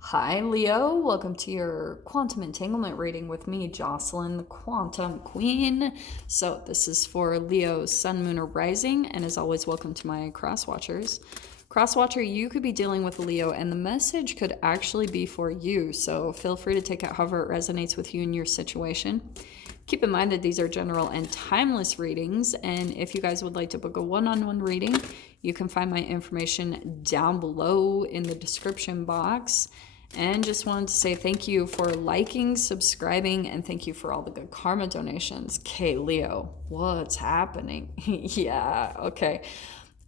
Hi, Leo. Welcome to your quantum entanglement reading with me, Jocelyn, the quantum queen. So, this is for Leo's sun, moon, or rising, and as always, welcome to my cross watchers. Cross watcher, you could be dealing with Leo, and the message could actually be for you. So, feel free to take it however it resonates with you in your situation. Keep in mind that these are general and timeless readings, and if you guys would like to book a one-on-one reading, you can find my information down below in the description box. And just wanted to say thank you for liking, subscribing, and thank you for all the good karma donations. Okay, Leo, what's happening? Yeah, okay.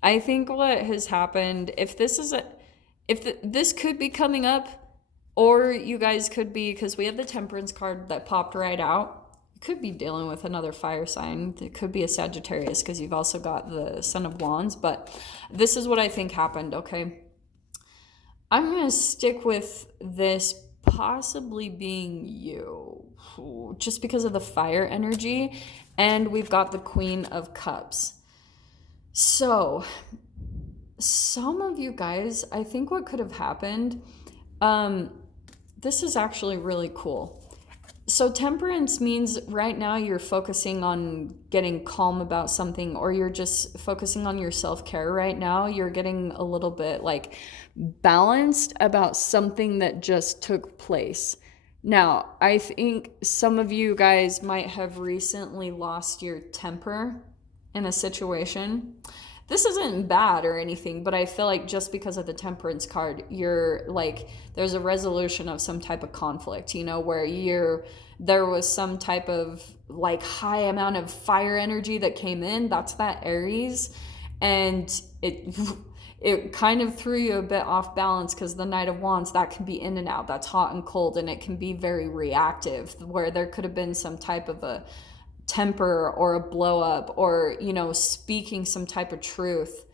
I think what has happened, if this could be coming up, or you guys could be, because we have the Temperance card that popped right out. You could be dealing with another fire sign. It could be a Sagittarius, because you've also got the Son of Wands. But this is what I think happened, okay? I'm going to stick with this possibly being you, just because of the fire energy. And we've got the Queen of Cups. So, some of you guys, I think what could have happened, this is actually really cool. So temperance means right now you're focusing on getting calm about something, or you're just focusing on your self-care right now. You're getting a little bit like balanced about something that just took place. Now, I think some of you guys might have recently lost your temper in a situation. This isn't bad or anything, but I feel like just because of the temperance card, you're like, there's a resolution of some type of conflict, where there was some type of like high amount of fire energy that came in. That's that Aries. And it kind of threw you a bit off balance, because the Knight of Wands, that can be in and out. That's hot and cold, and it can be very reactive, where there could have been some type of a temper or a blow up, or speaking some type of truth,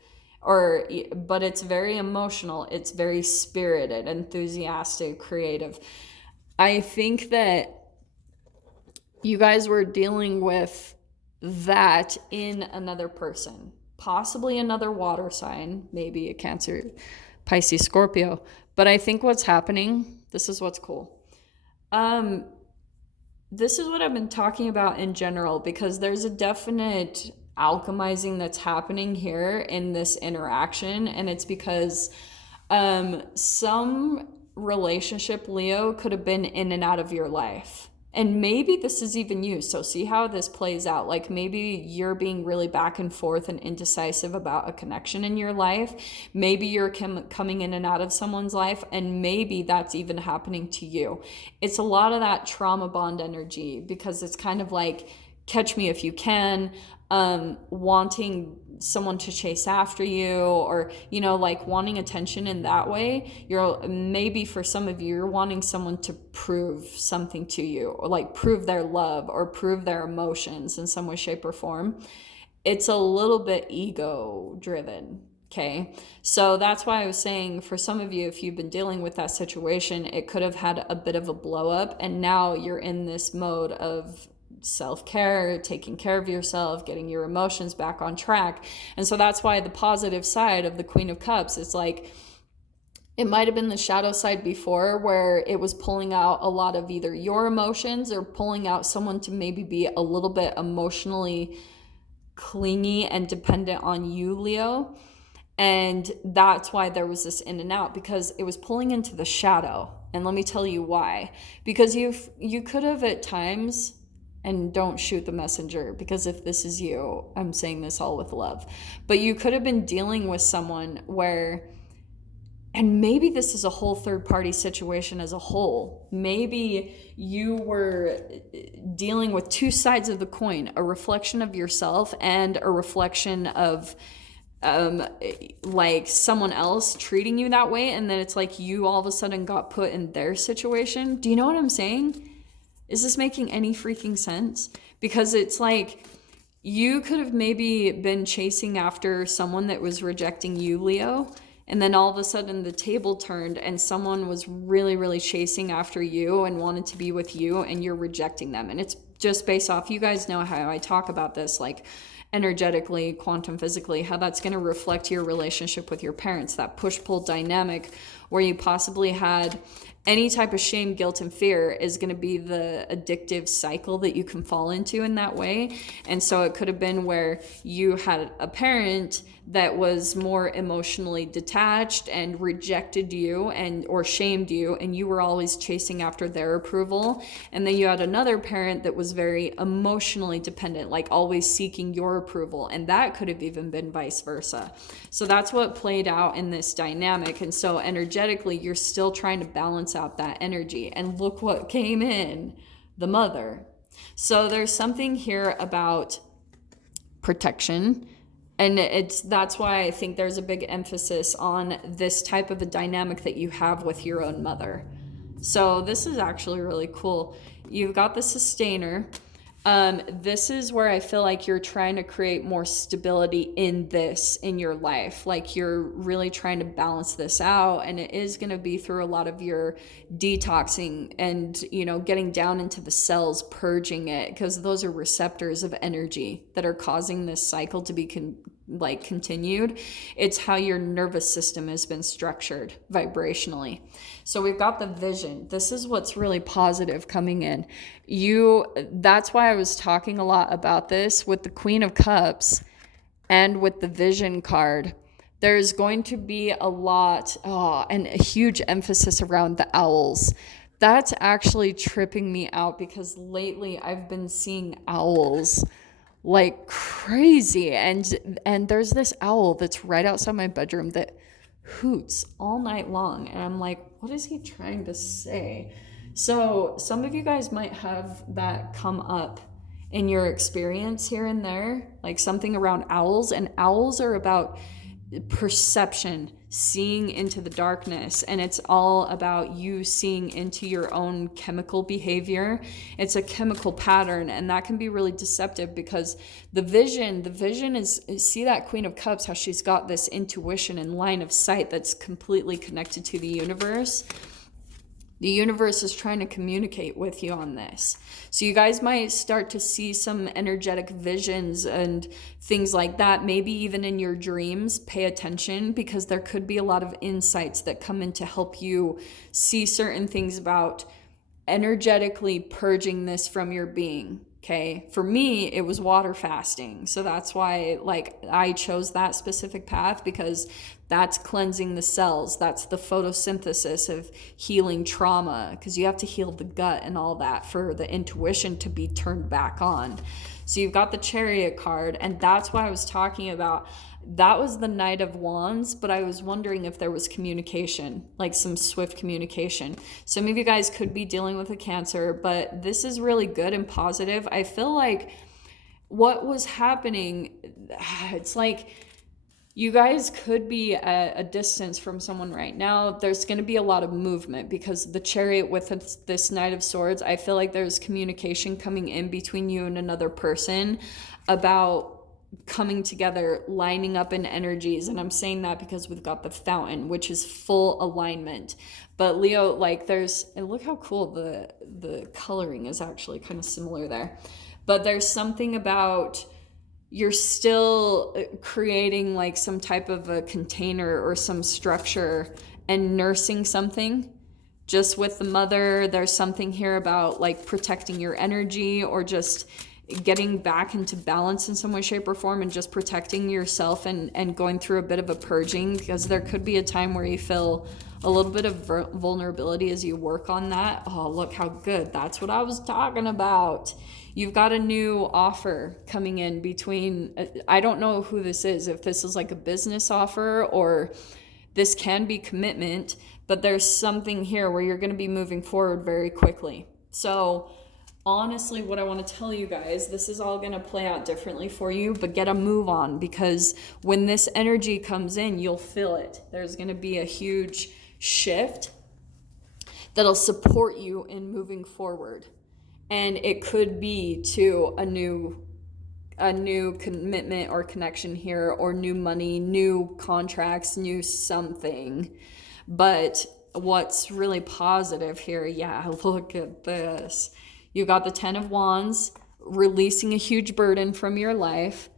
but it's very emotional, it's very spirited, enthusiastic, creative. I think that you guys were dealing with that in another person, possibly another water sign, maybe a Cancer, Pisces, Scorpio. But I think what's happening, this is what's cool. This is what I've been talking about in general, because there's a definite alchemizing that's happening here in this interaction. And it's because some relationship, Leo, could have been in and out of your life. And maybe this is even you. So see how this plays out. Like maybe you're being really back and forth and indecisive about a connection in your life. Maybe you're coming in and out of someone's life, and maybe that's even happening to you. It's a lot of that trauma bond energy, because it's kind of like catch me if you can, wanting someone to chase after you, or like wanting attention in that way. Maybe for some of you, you're wanting someone to prove something to you, or like prove their love or prove their emotions in some way, shape, or form. It's a little bit ego driven. Okay, so that's why I was saying, for some of you, if you've been dealing with that situation, it could have had a bit of a blow up, and now you're in this mode of self-care, taking care of yourself, getting your emotions back on track. And so that's why the positive side of the Queen of Cups is like, it might have been the shadow side before, where it was pulling out a lot of either your emotions, or pulling out someone to maybe be a little bit emotionally clingy and dependent on you, Leo. And that's why there was this in and out, because it was pulling into the shadow. And let me tell you why. Because you could have at times, and don't shoot the messenger, because if this is you, I'm saying this all with love, but you could have been dealing with someone where, and maybe this is a whole third party situation as a whole, maybe you were dealing with two sides of the coin, a reflection of yourself and a reflection of like someone else treating you that way, and then it's like you all of a sudden got put in their situation. Do you know what I'm saying? Is this making any freaking sense? Because it's like you could have maybe been chasing after someone that was rejecting you, Leo, and then all of a sudden the table turned and someone was really, really chasing after you and wanted to be with you, and you're rejecting them. And it's just based off, you guys know how I talk about this, like energetically, quantum physically, how that's going to reflect your relationship with your parents, that push-pull dynamic where you possibly had any type of shame, guilt, and fear is going to be the addictive cycle that you can fall into in that way. And so it could have been where you had a parent that was more emotionally detached and rejected you and or shamed you, and you were always chasing after their approval. And then you had another parent that was very emotionally dependent, like always seeking your approval, and that could have even been vice versa. So that's what played out in this dynamic. And so energetically, you're still trying to balance out that energy, and look what came in: the mother. So there's something here about protection. And that's why I think there's a big emphasis on this type of a dynamic that you have with your own mother. So this is actually really cool. You've got the sustainer. This is where I feel like you're trying to create more stability in your life. Like you're really trying to balance this out, and it is going to be through a lot of your detoxing and, getting down into the cells, purging it, because those are receptors of energy that are causing this cycle to be continued. It's how your nervous system has been structured vibrationally. So we've got the vision. This is what's really positive coming in. That's why I was talking a lot about this with the Queen of Cups and with the vision card. There's going to be a lot and a huge emphasis around the owls. That's actually tripping me out because lately I've been seeing owls like crazy, and there's this owl that's right outside my bedroom that hoots all night long, and I'm like, what is he trying to say? So some of you guys might have that come up in your experience here and there, like something around owls. And owls are about perception, seeing into the darkness, and it's all about you seeing into your own chemical behavior. It's a chemical pattern, and that can be really deceptive because the vision is see that Queen of Cups, how she's got this intuition and line of sight that's completely connected to the universe. The universe is trying to communicate with you on this. So you guys might start to see some energetic visions and things like that. Maybe even in your dreams, pay attention, because there could be a lot of insights that come in to help you see certain things about energetically purging this from your being. Okay, for me, it was water fasting. So that's why I chose that specific path, because that's cleansing the cells. That's the photosynthesis of healing trauma, because you have to heal the gut and all that for the intuition to be turned back on. So you've got the Chariot card, and that's why I was talking about. That was the Knight of Wands, but I was wondering if there was communication, like some swift communication. Some of you guys could be dealing with a Cancer, but this is really good and positive. I feel like what was happening, it's like you guys could be at a distance from someone right now. There's going to be a lot of movement because the Chariot with this Knight of Swords, I feel like there's communication coming in between you and another person about coming together, lining up in energies. And I'm saying that because we've got the Fountain, which is full alignment. But Leo, and look how cool the coloring is actually kind of similar there. But there's something about you're still creating like some type of a container or some structure and nursing something. Just with the mother, there's something here about like protecting your energy, or just getting back into balance in some way, shape, or form, and just protecting yourself and going through a bit of a purging, because there could be a time where you feel a little bit of vulnerability as you work on that. Oh, look how good. That's what I was talking about. You've got a new offer coming in between, I don't know who this is, if this is like a business offer or this can be commitment, but there's something here where you're going to be moving forward very quickly. So honestly, what I want to tell you guys, this is all going to play out differently for you, but get a move on, because when this energy comes in, you'll feel it. There's going to be a huge shift that'll support you in moving forward. And it could be to a new commitment or connection here, or new money, new contracts, new something. But what's really positive here, yeah, look at this. You got the 10 of Wands, releasing a huge burden from your life.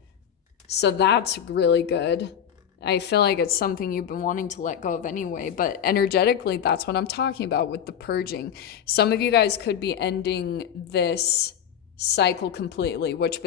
So that's really good. I feel like it's something you've been wanting to let go of anyway, but energetically, that's what I'm talking about with the purging. Some of you guys could be ending this cycle completely, which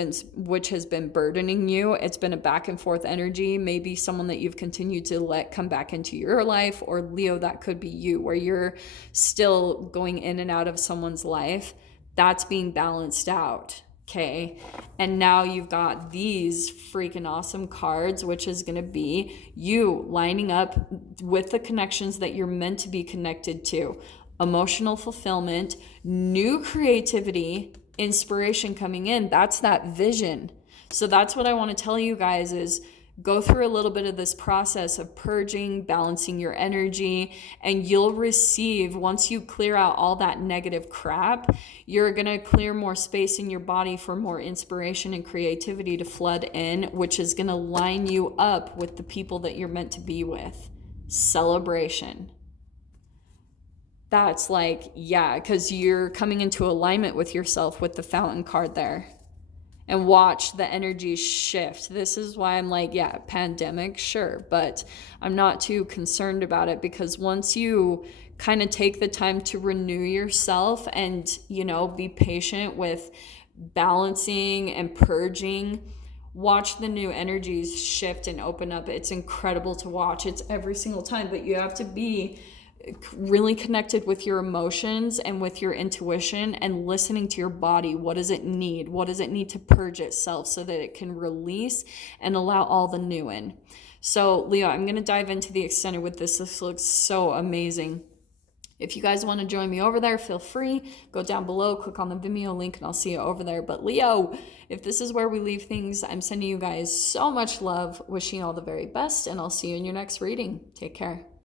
has been burdening you. It's been a back and forth energy. Maybe someone that you've continued to let come back into your life, or Leo, that could be you, where you're still going in and out of someone's life. That's being balanced out. Okay. And now you've got these freaking awesome cards, which is going to be you lining up with the connections that you're meant to be connected to. Emotional fulfillment, new creativity, inspiration coming in. That's that vision. So that's what I want to tell you guys is go through a little bit of this process of purging, balancing your energy, and you'll receive, once you clear out all that negative crap, you're going to clear more space in your body for more inspiration and creativity to flood in, which is going to line you up with the people that you're meant to be with. Celebration. That's like, yeah, because you're coming into alignment with yourself with the fountain card there. And watch the energy shift. This is why I'm like, yeah, pandemic, sure, but I'm not too concerned about it, because once you kind of take the time to renew yourself and, you know, be patient with balancing and purging, watch the new energies shift and open up. It's incredible to watch. It's every single time, but you have to be really connected with your emotions and with your intuition and listening to your body. What does it need? What does it need to purge itself so that it can release and allow all the new in? So Leo, I'm going to dive into the extended with this. This looks so amazing. If you guys want to join me over there, feel free. Go down below, click on the Vimeo link, and I'll see you over there. But Leo, if this is where we leave things, I'm sending you guys so much love, wishing you all the very best, and I'll see you in your next reading. Take care.